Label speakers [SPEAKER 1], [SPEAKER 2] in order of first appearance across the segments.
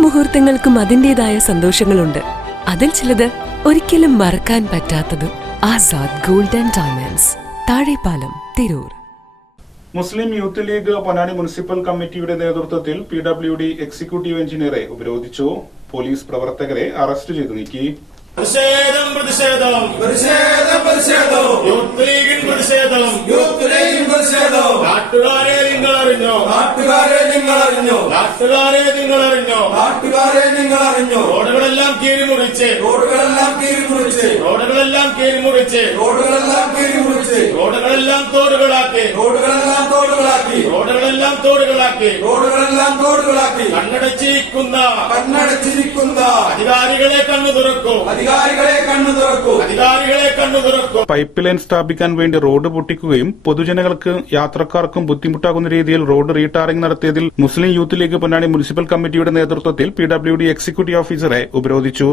[SPEAKER 1] മുഹൂർത്തങ്ങൾക്കും അതിന്റേതായ സന്തോഷങ്ങളുണ്ട്. അതിൽ ചിലത് ഒരിക്കലും മറക്കാൻ പറ്റാത്തതും Azad golden and diamonds Thazhepalam Tirur.
[SPEAKER 2] Muslim Youth League Ponnani municipal കമ്മിറ്റിയുടെ നേതൃത്വത്തിൽ പി ഡബ്ല്യു ഡി എക്സിക്യൂട്ടീവ് എഞ്ചിനീയറെ ഉപരോധിച്ചു. പോലീസ് പ്രവർത്തകരെ അറസ്റ്റ് ചെയ്തു നീക്കി.
[SPEAKER 3] പ്രതിഷേധം. പ്രതിഷേധം. നിങ്ങൾ അറിഞ്ഞോ
[SPEAKER 4] നാട്ടുകാരെ നിങ്ങൾ അറിഞ്ഞോ
[SPEAKER 3] നാട്ടുകാരെ നിങ്ങൾ അറിഞ്ഞോ
[SPEAKER 4] നാട്ടുകാരെ നിങ്ങൾ അറിഞ്ഞോ
[SPEAKER 3] റോഡുകളെല്ലാം കീറിമുറിച്ച്.
[SPEAKER 4] റോഡുകളെല്ലാം കീറിമുറിച്ച്.
[SPEAKER 3] റോഡുകളെല്ലാം കീറിമുറിച്ച്.
[SPEAKER 4] റോഡുകളെല്ലാം കീറിമുറിച്ച്.
[SPEAKER 3] റോഡുകളെല്ലാം തോടുകളാക്കി.
[SPEAKER 4] റോഡുകളെല്ലാം തോടുകളാക്കി.
[SPEAKER 3] റോഡുകളെല്ലാം തോടുകളാക്കി.
[SPEAKER 4] റോഡുകളെല്ലാം തോടുകളാക്കി.
[SPEAKER 3] കണ്ണടച്ചിരിക്കുന്ന
[SPEAKER 4] കണ്ണടച്ചിരിക്കുന്ന
[SPEAKER 3] അധികാരികളെ കണ്ണു തുറക്കും.
[SPEAKER 4] അധികാരികളെ കണ്ണു തുറക്കും.
[SPEAKER 3] അധികാരികളെ കണ്ണു തുറക്കും.
[SPEAKER 2] പൈപ്പ് ലൈൻ സ്ഥാപിക്കാൻ വേണ്ടി റോഡ് പൊട്ടിക്കുകയും പൊതുജനങ്ങൾക്ക് യാത്രക്കാർക്കും ബുദ്ധിമുട്ടാകുന്ന രീതിയിൽ റോഡ് റീടാറിംഗ് നടത്തിയതിൽ Muslim youth league Ponnani municipal കമ്മിറ്റിയുടെ നേതൃത്വത്തിൽ പി ഡബ്ല്യു ഡി എക്സിക്യൂട്ടീവ് ഓഫീസറെ ഉപരോധിച്ചു.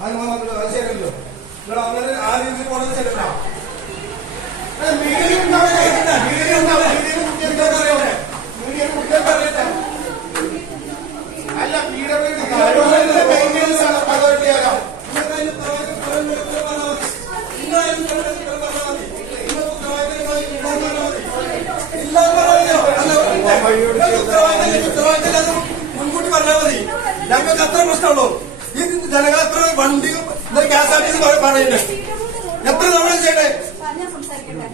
[SPEAKER 4] അത് മാത്രമല്ല, അത് ശരിയല്ലോ. നിങ്ങൾ അങ്ങനെ ആ രീതിയിൽ പോണത് ശരിയല്ല. മീഡിയയിൽ ഉണ്ടാവില്ല. മീഡിയയിൽ കുട്ടികൾക്ക് അറിയാം. മീഡിയയിൽ കുട്ടികൾക്ക് അറിയട്ടെ. അല്ല, പീഡനം maintenance ആണ് അതോറിറ്റി ഇല്ലെങ്കിൽ ഉത്തരവാദിത്തം മുൻകൂട്ടി പറഞ്ഞാൽ മതി ഞങ്ങൾക്ക് അത്ര പ്രശ്നമുള്ളൂ വണ്ടിയും K S R T C പറയുന്നത് എത്ര തവണ ചെയ്യണേ
[SPEAKER 5] ഞാൻ സംസാരിക്കട്ടെ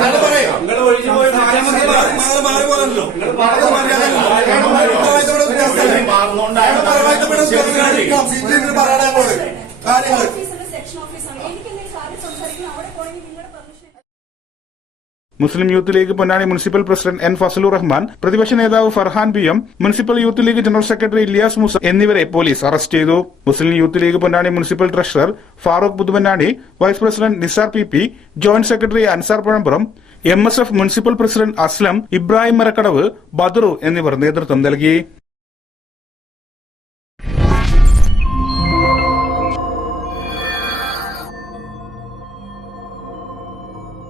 [SPEAKER 4] നല്ല പറയും മാറി മാറി പോലല്ലോ പറയാനോട്
[SPEAKER 2] Muslim Youth League Ponnani municipal president N Fazalu Rahman പ്രതിപക്ഷ നേതാവ് Farhan P M municipal Youth League general secretary Iliyas Musa എന്നിവരെ പോലീസ് അറസ്റ്റ് ചെയ്തു. Muslim Youth League Ponnani municipal treasurer Farooq Puthumannani vice president Nisar P P joint secretary Ansar Pazhampuram M S F municipal president Aslam Ibrahim Marakkadavu Badaru എന്നിവർ നേതൃത്വം നൽകി.